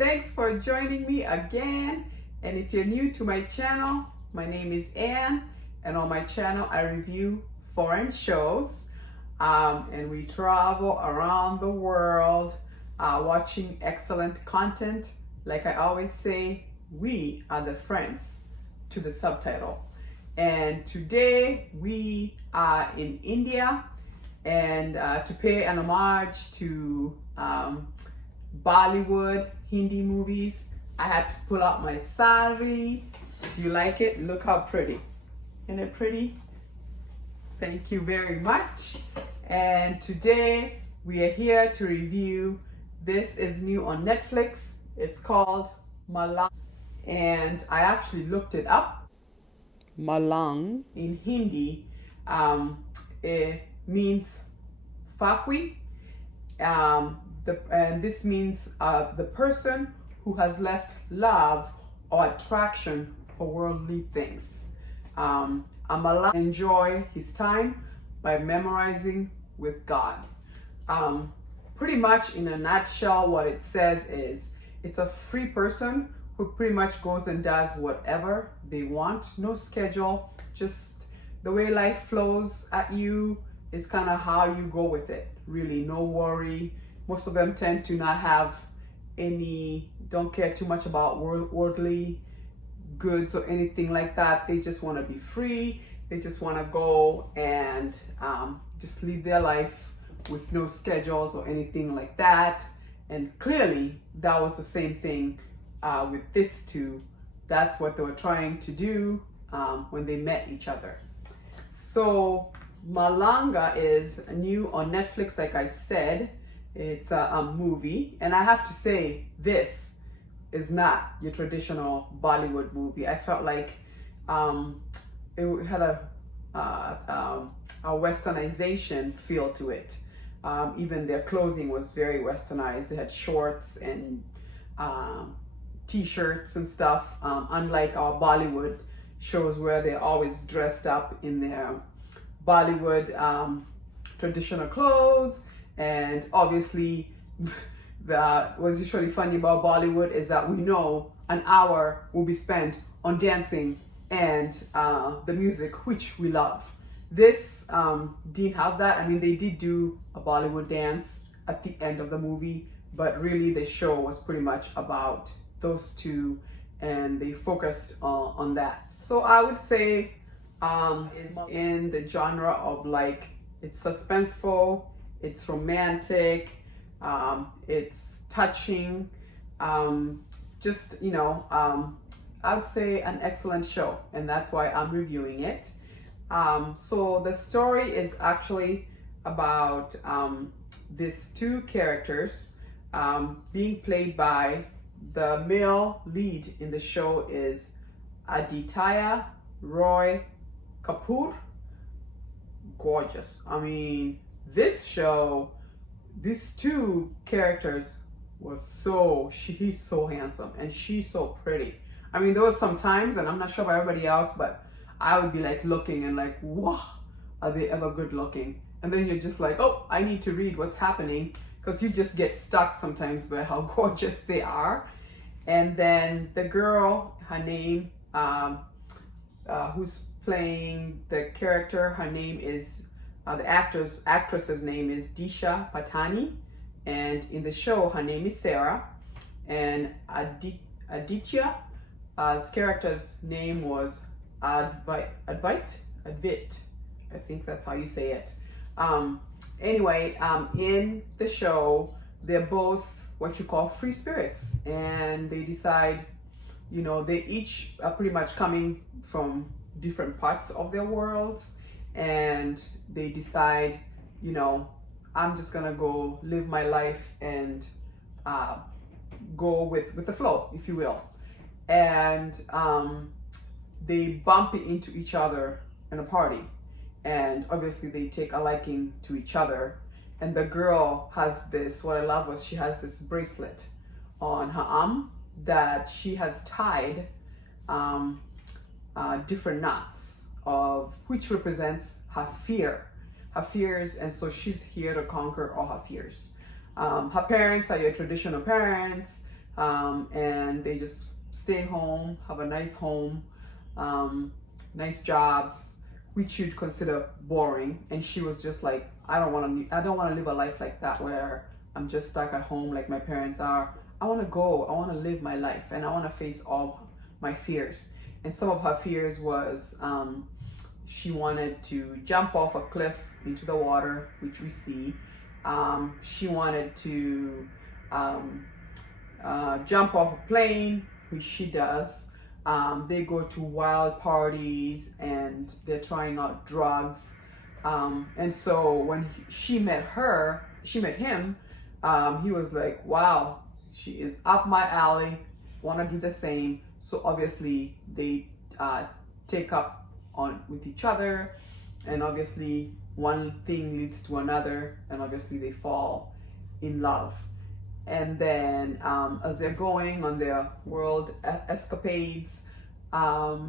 Thanks for joining me again. And if you're new to my channel, my name is Anne, and on my channel I review foreign shows, and we travel around the world watching excellent content. Like I always say, we are the friends to the subtitle. And today we are in India, and to pay an homage to Bollywood Hindi movies, I had to pull out my sari. Do you like it? Look how pretty. Isn't it pretty? Thank you very much. And today we are here to review, this is new on Netflix. It's called Malang, and I actually looked it up. Malang in Hindi, it means fakwi, and this means the person who has left love or attraction for worldly things. A Malang enjoy his time by memorizing with God. Pretty much in a nutshell, what it says is it's a free person who pretty much goes and does whatever they want. No schedule, just the way life flows at you is kind of how you go with it. Really, no worry. Most of them tend to not have don't care too much about worldly goods or anything like that. They just want to be free. They just want to go and just live their life with no schedules or anything like that. And clearly that was the same thing with this two. That's what they were trying to do when they met each other. So Malanga is new on Netflix, like I said. It's a movie, and I have to say, this is not your traditional Bollywood movie. I felt like it had a westernization feel to it. Even their clothing was very westernized. They had shorts and t-shirts and stuff, unlike our Bollywood shows where they're always dressed up in their Bollywood traditional clothes. And obviously, what's usually funny about Bollywood is that we know an hour will be spent on dancing and the music, which we love. This didn't have that. I mean, they did do a Bollywood dance at the end of the movie, but really the show was pretty much about those two, and they focused on that. So I would say it's in the genre of, like, it's suspenseful, it's romantic, it's touching, just, I would say an excellent show, and that's why I'm reviewing it. So the story is actually about these two characters being played by, the male lead in the show is Aditya Roy Kapoor. Gorgeous. I mean, this show, these two characters was he's so handsome and she's so pretty. I mean, there was some times, and I'm not sure about everybody else, but I would be like looking and like, wow, are they ever good looking? And then you're just like, oh, I need to read what's happening, because you just get stuck sometimes by how gorgeous they are. And then the girl, her name, who's playing the character, her name is, the actress's name is Disha Patani, and in the show her name is Sarah. And Aditya's character's name was Advait. I think that's how you say it. Anyway, in the show, they're both what you call free spirits, and they decide, they each are pretty much coming from different parts of their worlds, and they decide, I'm just gonna go live my life and go with the flow, if you will. And they bump into each other in a party, and obviously they take a liking to each other. And the girl has this, what I love was she has this bracelet on her arm that she has tied different knots, of which represents her fears, and so she's here to conquer all her fears. Her parents are your traditional parents. and they just stay home, have a nice home, nice jobs, which you'd consider boring. And she was just like, I don't want to live a life like that where I'm just stuck at home like my parents are. I want to go. I want to live my life, and I want to face all my fears. And some of her fears was she wanted to jump off a cliff into the water, which we see. She wanted to jump off a plane, which she does. They go to wild parties and they're trying out drugs. And so when she met him, he was like, wow, she is up my alley, want to do the same. So obviously they take up on with each other, and obviously one thing leads to another, and obviously they fall in love. And then as they're going on their world escapades,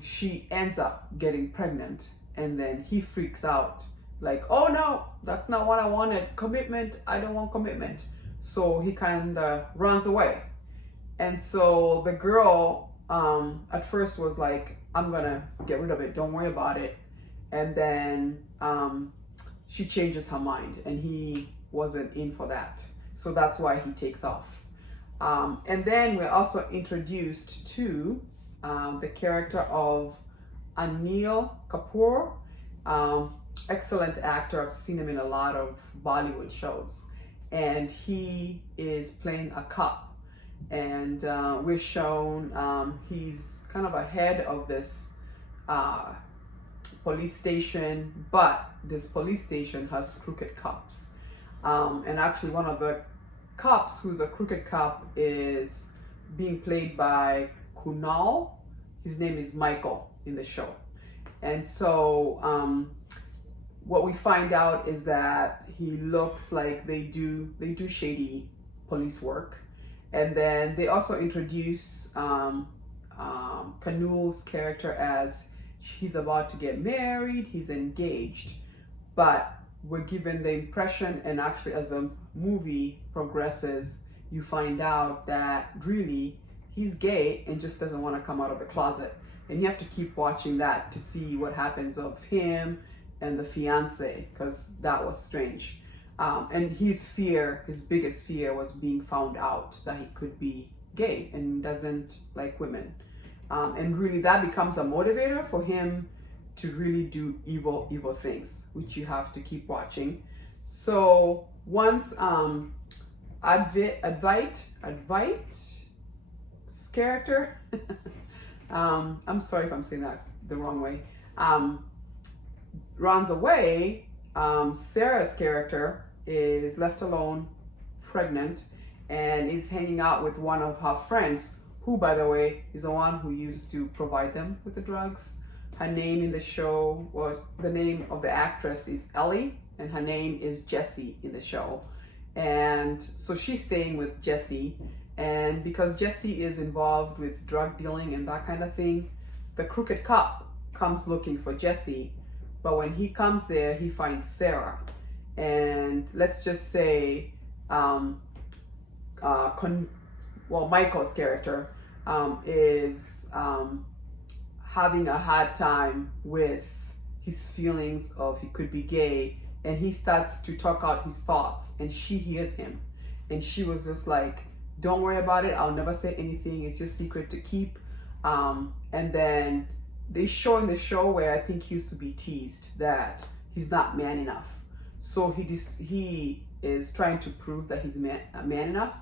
she ends up getting pregnant, and then he freaks out like, oh no, that's not what I wanted. Commitment, I don't want commitment. So he kind of runs away. And so the girl at first was like, I'm gonna get rid of it, don't worry about it. And then she changes her mind, and he wasn't in for that. So that's why he takes off. And then we're also introduced to the character of Anil Kapoor. Excellent actor. I've seen him in a lot of Bollywood shows. And he is playing a cop. And we're shown he's kind of ahead of this police station, but this police station has crooked cops. And actually one of the cops who's a crooked cop is being played by Kunal. His name is Michael in the show. And so what we find out is that he looks like they do shady police work. And then they also introduce Kanul's character as he's about to get married, he's engaged, but we're given the impression, and actually as the movie progresses, you find out that really he's gay and just doesn't want to come out of the closet. And you have to keep watching that to see what happens of him and the fiance, because that was strange. And his biggest fear was being found out that he could be gay and doesn't like women. And really that becomes a motivator for him to really do evil things, which you have to keep watching. So once Advait's character, I'm sorry if I'm saying that the wrong way, runs away, Sarah's character is left alone, pregnant, and is hanging out with one of her friends, who, by the way, is the one who used to provide them with the drugs. Her name in the show, or the name of the actress is Ellie, and her name is Jessie in the show. And so she's staying with Jessie, and because Jessie is involved with drug dealing and that kind of thing, the crooked cop comes looking for Jessie. But when he comes there, he finds Sarah. And let's just say, Michael's character is having a hard time with his feelings of he could be gay, and he starts to talk out his thoughts, and she hears him, and she was just like, don't worry about it, I'll never say anything, it's your secret to keep. And then they show in the show where I think he used to be teased that he's not man enough, so he is trying to prove that he's man enough,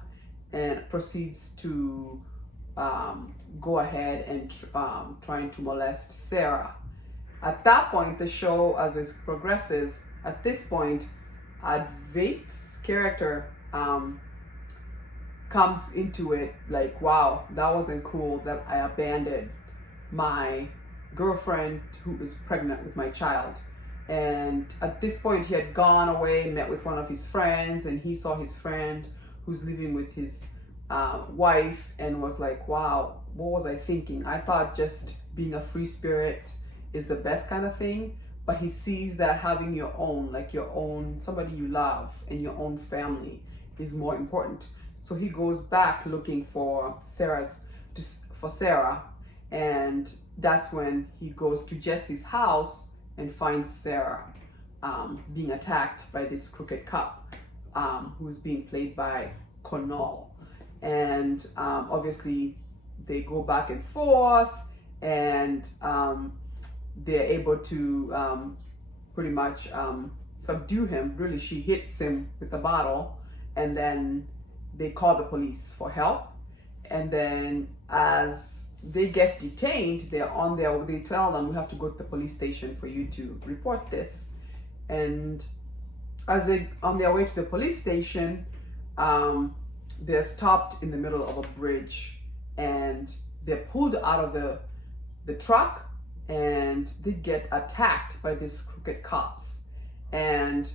and proceeds to go ahead and trying to molest Sarah. At that point, the show, as it progresses, at this point, Advait's character comes into it like, wow, that wasn't cool that I abandoned my girlfriend who is pregnant with my child. And at this point, he had gone away, met with one of his friends, and he saw his friend who's living with his wife, and was like, wow, what was I thinking? I thought just being a free spirit is the best kind of thing, but he sees that having your own, like your own, somebody you love and your own family is more important. So he goes back looking for Sarah, and that's when he goes to Jesse's house and finds Sarah being attacked by this crooked cop who's being played by Connell. And obviously they go back and forth, and they're able to pretty much subdue him. Really, she hits him with a bottle, and then they call the police for help. And then as they get detained, they tell them, we have to go to the police station for you to report this. And as they on their way to the police station, they're stopped in the middle of a bridge, and they're pulled out of the truck, and they get attacked by these crooked cops. And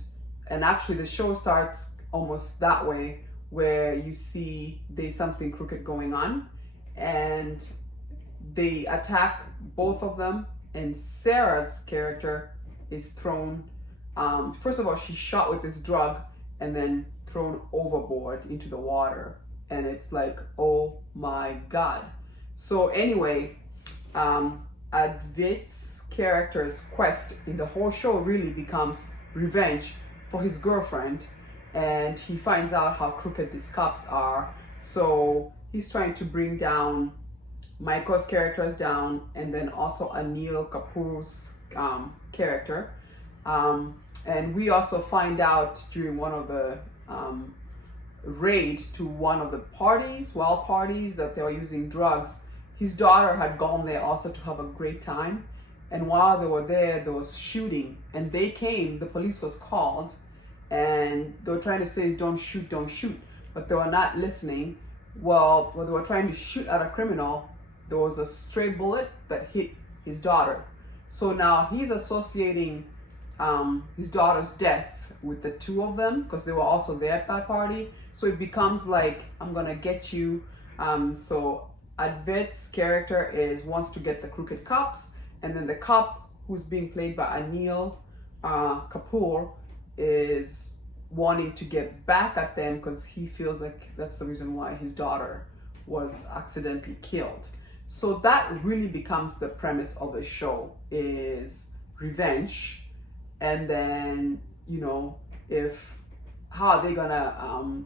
actually the show starts almost that way, where you see there's something crooked going on, and they attack both of them, and Sarah's character is thrown, first of all, she's shot with this drug and then thrown overboard into the water, and it's like, oh my God. So anyway, Advit's character's quest in the whole show really becomes revenge for his girlfriend, and he finds out how crooked these cops are. So he's trying to bring down Michael's characters down, and then also Anil Kapoor's character. And we also find out during one of the raid to one of the parties, that they were using drugs. His daughter had gone there also to have a great time. And while they were there was shooting, and the police was called, and they were trying to say, don't shoot, but they were not listening. Well, when they were trying to shoot at a criminal, there was a stray bullet that hit his daughter. So now he's associating his daughter's death with the two of them, because they were also there at that party. So it becomes like, I'm gonna get you. So Advit's character wants to get the crooked cops, and then the cop who's being played by Anil Kapoor is wanting to get back at them, because he feels like that's the reason why his daughter was accidentally killed. So that really becomes the premise of the show, is revenge. And then, how are they gonna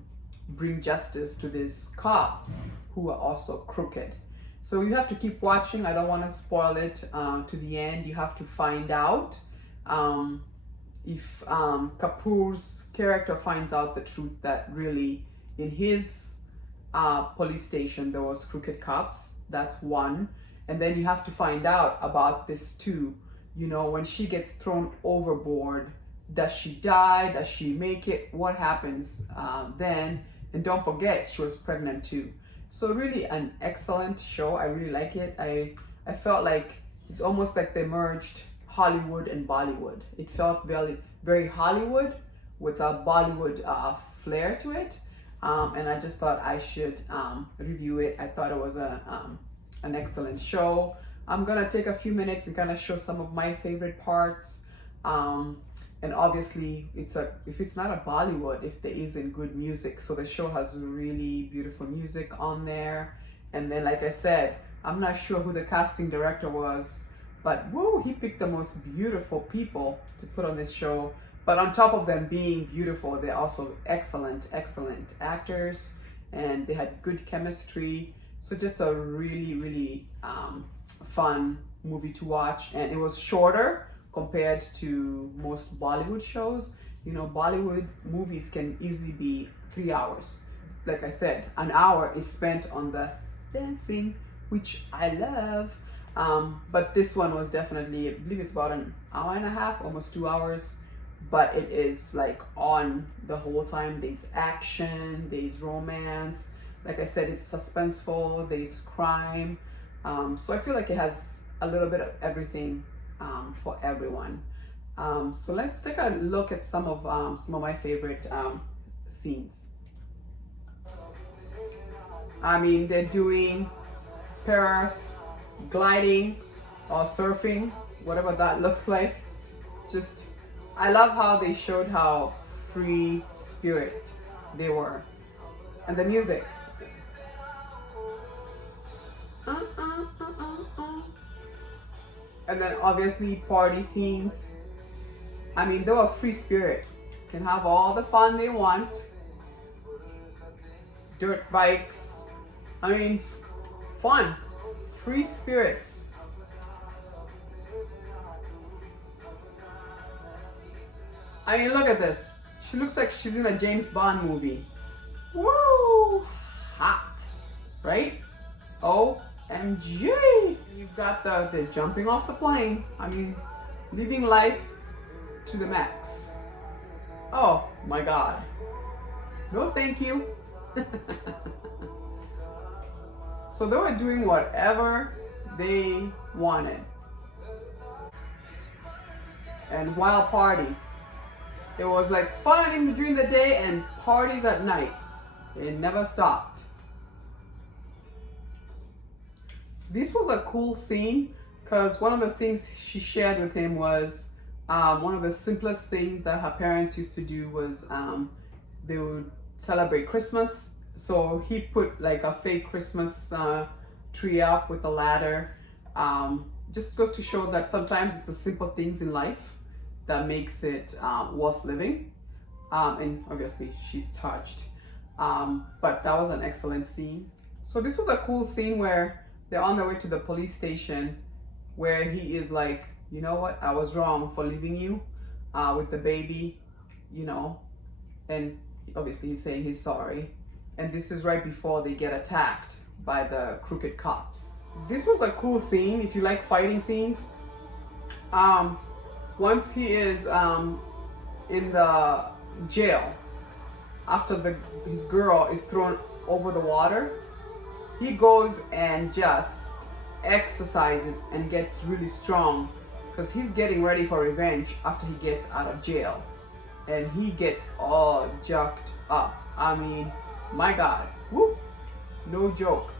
bring justice to these cops who are also crooked? So you have to keep watching. I don't want to spoil it to the end. You have to find out if Kapoor's character finds out the truth, that really in his police station there was crooked cops. That's one. And then you have to find out about this too. When she gets thrown overboard, does she die? Does she make it? What happens then? And don't forget, she was pregnant too. So really an excellent show. I really like it. I felt like it's almost like they merged Hollywood and Bollywood. It felt very, very Hollywood with a Bollywood flair to it. And I just thought I should review it. I thought it was an excellent show. I'm gonna take a few minutes and kind of show some of my favorite parts. And obviously, if it's not a Bollywood, if there isn't good music. So the show has really beautiful music on there. And then, like I said, I'm not sure who the casting director was, but woo, he picked the most beautiful people to put on this show. But on top of them being beautiful, they're also excellent actors, and they had good chemistry. So just a really, really fun movie to watch. And it was shorter compared to most Bollywood shows. Bollywood movies can easily be 3 hours. Like I said, an hour is spent on the dancing, which I love. But this one was definitely, I believe it's about an hour and a half, almost 2 hours. But it is like on the whole time. There's action, there's romance. Like I said, it's suspenseful, there's crime. So I feel like it has a little bit of everything for everyone. So let's take a look at some of my favorite scenes. I mean, they're doing paragliding or surfing, whatever that looks like. I love how they showed how free spirit they were. And the music. And then obviously party scenes. I mean, they were free spirit. Can have all the fun they want. Dirt bikes. I mean, fun. Free spirits. I mean, look at this. She looks like she's in a James Bond movie. Woo! Hot. Right? OMG! You've got the jumping off the plane. I mean, living life to the max. Oh my God. No thank you. So they were doing whatever they wanted. And wild parties. It was like fun during the day and parties at night. It never stopped. This was a cool scene because one of the things she shared with him was one of the simplest things that her parents used to do was they would celebrate Christmas. So he put like a fake Christmas tree up with a ladder. Just goes to show that sometimes it's the simple things in life that makes it worth living. And obviously she's touched. But that was an excellent scene. So this was a cool scene where they're on their way to the police station where he is like, you know what, I was wrong for leaving you with the baby, you know, and obviously he's saying he's sorry. And this is right before they get attacked by the crooked cops. This was a cool scene if you like fighting scenes. Once he is in the jail, after his girl is thrown over the water, he goes and just exercises and gets really strong because he's getting ready for revenge after he gets out of jail. And he gets all jacked up. I mean, my God, whoop, no joke.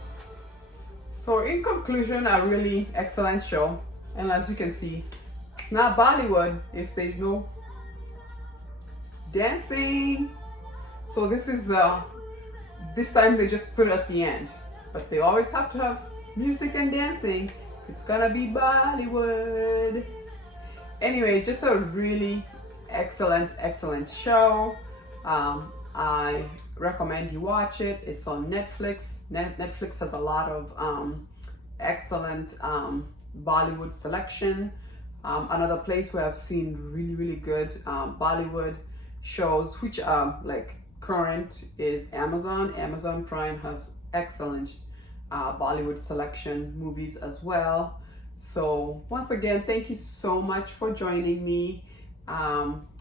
So in conclusion, a really excellent show. And as you can see, it's not Bollywood if there's no dancing. So this is this time they just put it at the end. But they always have to have music and dancing. It's gonna be Bollywood. Anyway, just a really excellent show. I recommend you watch it. It's on Netflix. Netflix has a lot of excellent Bollywood selection. Another place where I've seen really good Bollywood shows, which are like current, is Amazon. Amazon Prime has excellent Bollywood selection movies as well. So once again, thank you so much for joining me.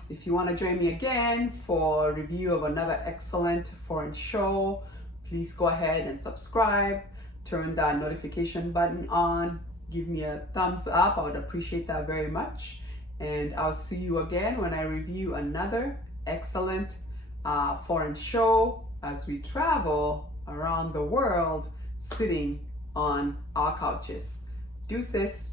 If you want to join me again for a review of another excellent foreign show, please go ahead and subscribe, turn that notification button on, give me a thumbs up. I would appreciate that very much. And I'll see you again when I review another excellent foreign show as we travel around the world sitting on our couches. Deuces.